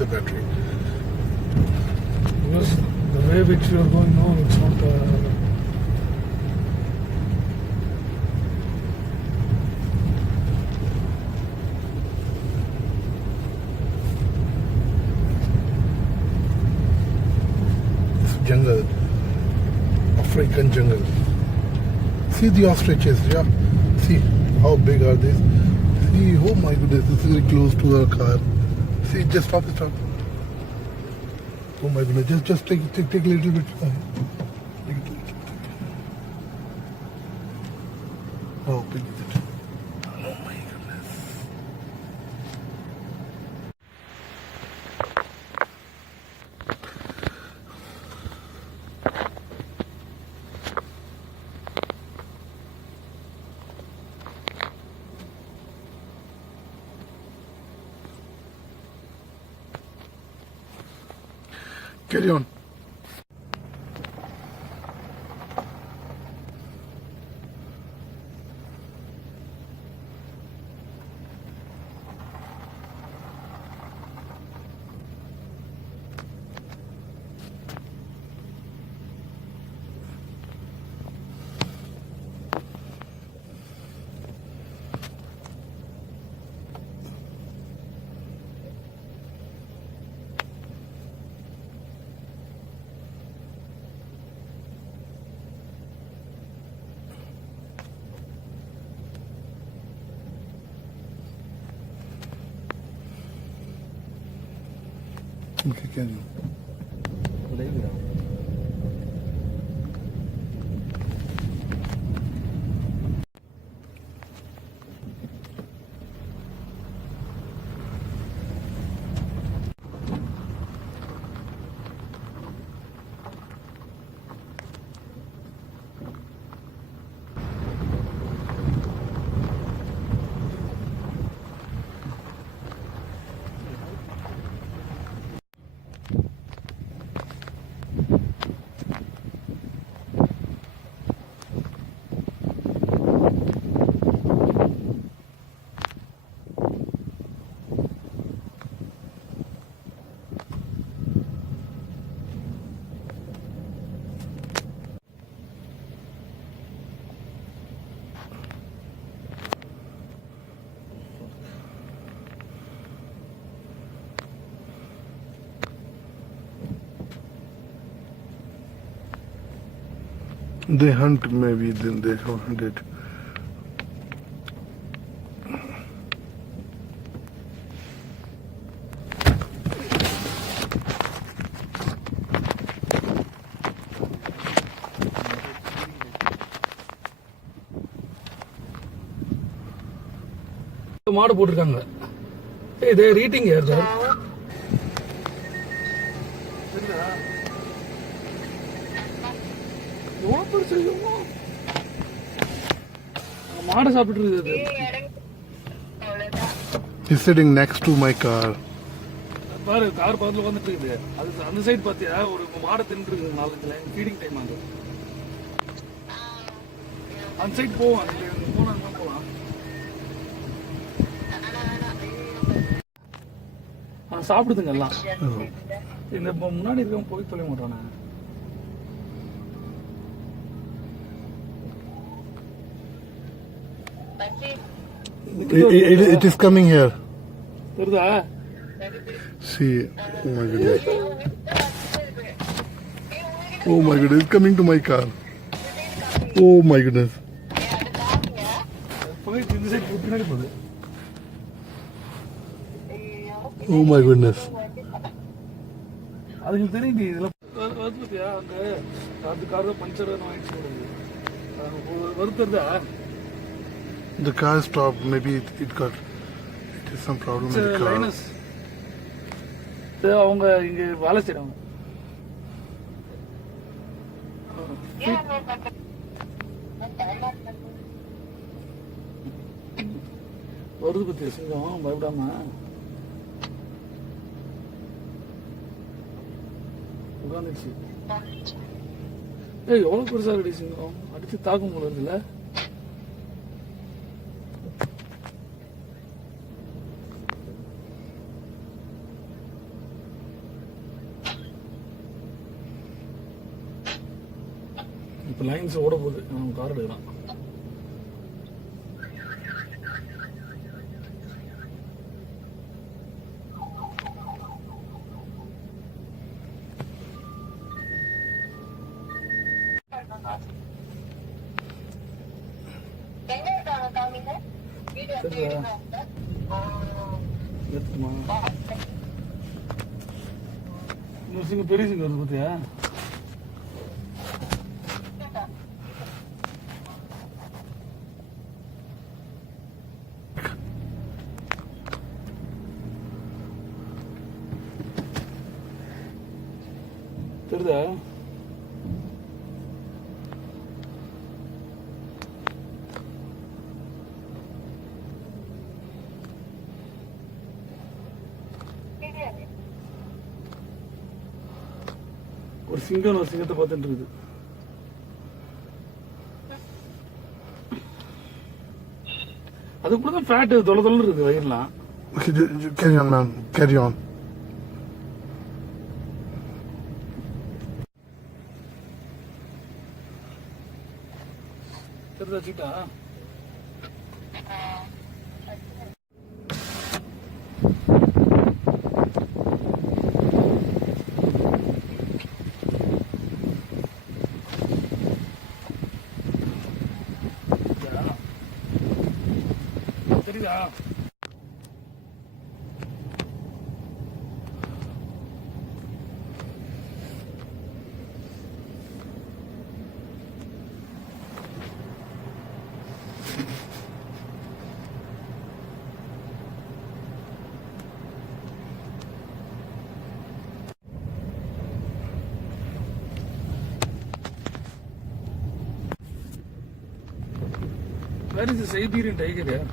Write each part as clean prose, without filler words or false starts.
The battery. Because the way which we are going now, it's not. It's jungle, African jungle. See the ostriches, yeah. See how big are these? See, oh my goodness, this is very close to our car. See, just stop the truck. Oh my goodness, just take a little bit. Take it. How big is it? Oh my goodness. Carry on. Okay, carry on. They hunt, maybe then they hunt it. மாடு போட்டுருக்காங்க. Hey, they are eating here, sir. மாடு சாப்பிட்டு இருக்குது. He's sitting next to my car. பாரு car பக்கத்துல வந்துட்டு இருக்குது. அது அந்த சைடு பாத்தியா ஒரு மாடு தின்னுட்டு இருக்கு நாளைக்கு ஃபீடிங் டைம் ஆகுது. அந்த சைடு போவான். போனா போலாம். சாப்பிடுதுங்க எல்லாம். இந்த முன்னாடி இருக்கவங்க போய் தொலை மாட்டானே. It is coming here. தெரியுதா? See, oh my goodness. Oh my goodness, it's coming to my car. Oh my goodness. Oh my goodness. அதுக்கு தெரியுது இதெல்லாம் வருதுயா அங்க அந்த கார் பஞ்சர் ஆயிடுச்சு. வருதுதா? The car stopped. Maybe it is some problem with the car. Linus. அவங்க இங்க வேலை செய்றாங்க. வருது பத்தி சிங்கம் பயப்படாம. உட்காந்துச்சு. ஏய் எவ்வளோ பெருசாக இருக்குடி சிங்கம், அடித்து தாக்கும் போல இருக்குல்ல. இப்போ லைன்ஸ் ஓட போகுது, நம்ம கார் எடுக்கலாம். சிங்கம் பெரிய சிங்கம் வருது பார்த்தியா? தெரியுதா? ஒரு சிங்கம் ஒரு சிங்கத்தை பார்த்துட்டு இருக்குது. அது கூட தான் ஃபேட் தொலை தொலை இருக்கு வயிறுலாம். Carry on, man. Carry on. தெரியுதா சீட்டா? தெரியுதா? Where is the Siberian tiger here?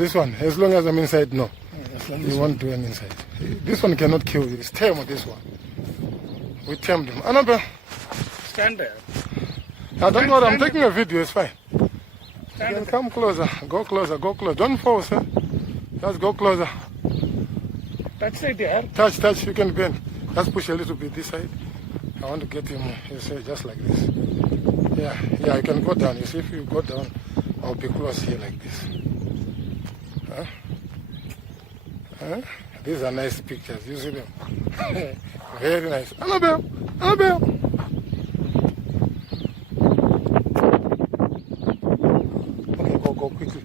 This one. As long as I'm inside, no. You won't do any inside. This one cannot kill you. It's tame, this one. We tamed him. Annabelle. Stand there. Don't worry, I'm taking a video. It's fine. You can come closer. Go closer. Go closer. Don't force, eh? Just go closer. Touch right there. Touch. You can bend. Just push a little bit this side. I want to get him, you see, just like this. Yeah, you can go down. You see, if you go down, I'll be close here like this. Huh? These are nice pictures. You see them? Very nice. Annabelle! Okay, go quickly.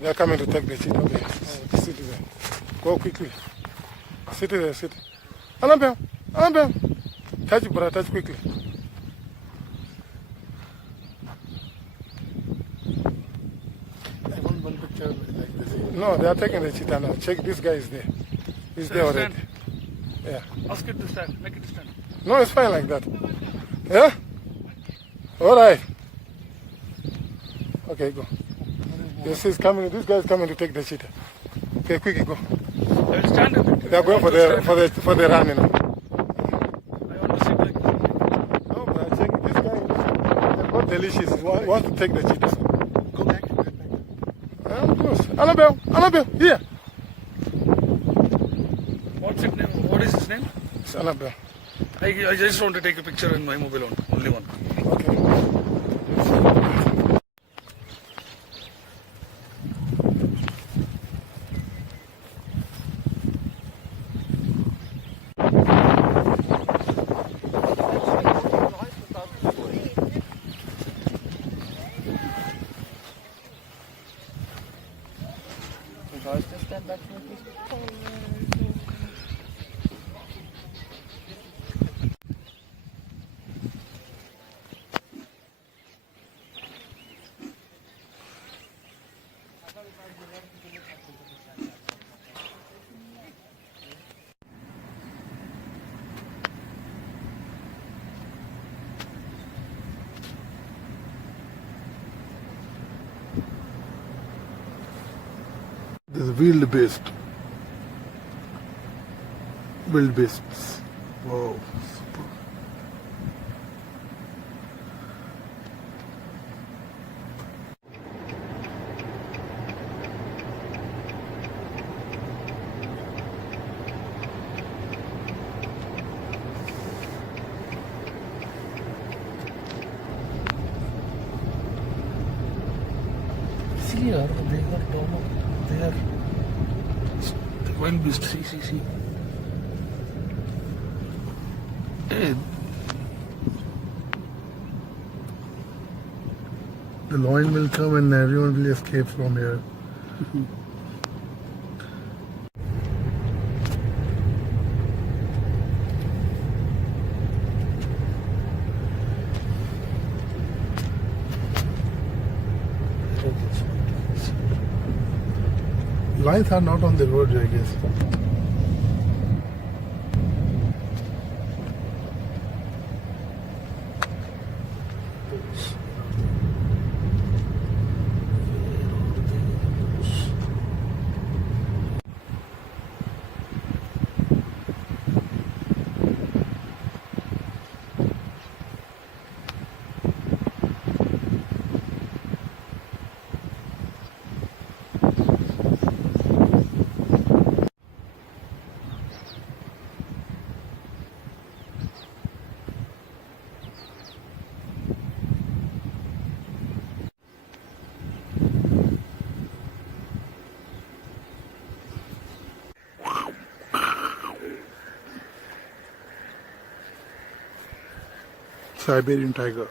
They are coming to take the cheetah. Okay, sit there. Go quickly. Sit there, sit. Annabelle! Touch, brother, touch quickly. I want one picture like this. No, they are taking the cheetah now. Check, this guy is there. He's there already. Yeah. Ask it to stand. Make it stand. No, it's fine like that. Yeah? All right. Okay, go. This is coming. This guy is coming to take the cheetah. Okay, quickly go. I will stand up. They are going for the run, you know. I want to sit like this. No, but check this guy. They're both delicious. He wants to take the cheetah. Go back. I'm close. Annabelle, here. What's his name? What is his name? It's Annabelle. I just want to take a picture in my mobile only one. This is wildebeest. Wildebeests. Wow, super. See here, they are down. They are wild beast. See. Hey, The lion will come and everyone will escape from here. Lions are not on the road, I guess. Siberian tiger.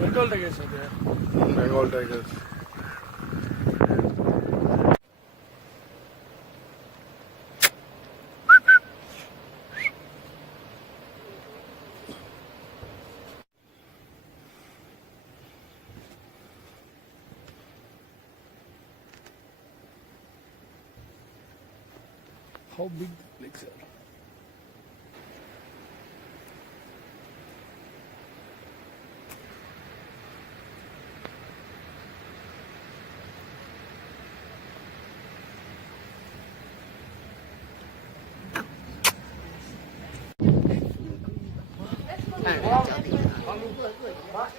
Bengal tigers are there. Bengal tigers. How big the lakes are?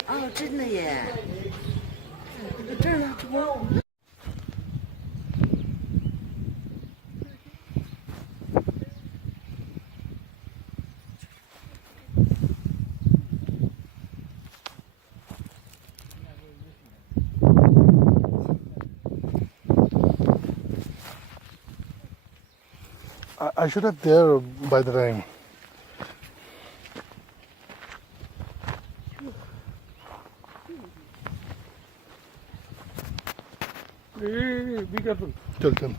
哦，真的耶！这儿呢，这不。I should have there by the time. Hey, be careful. Chal.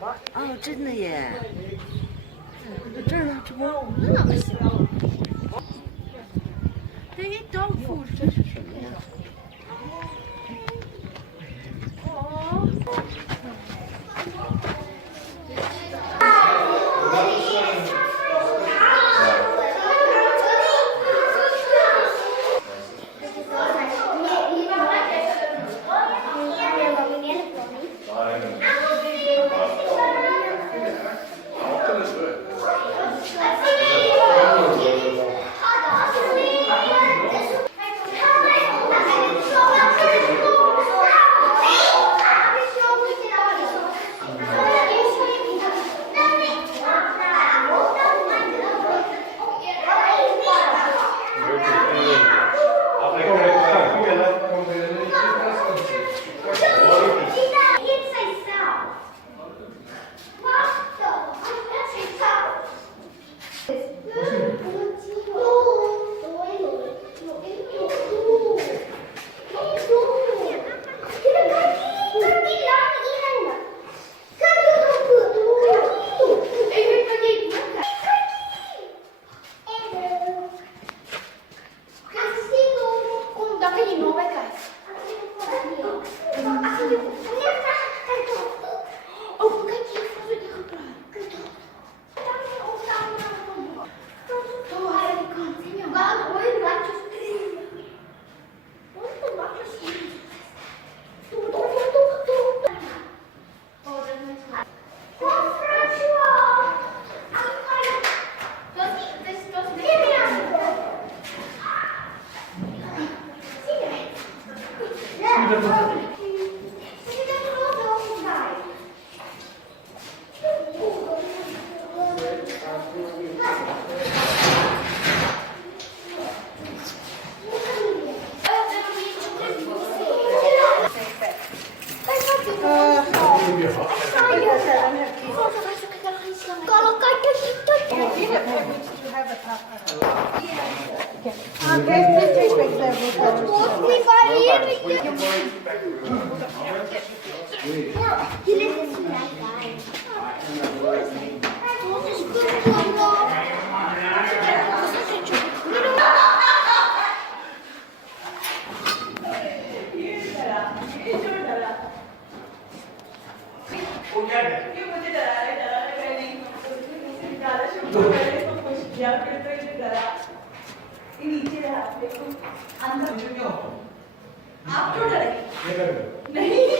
哦，真的耶！这儿呢，这不那么小。这一刀斧，这是什么呀？आप क्यों डरे? नहीं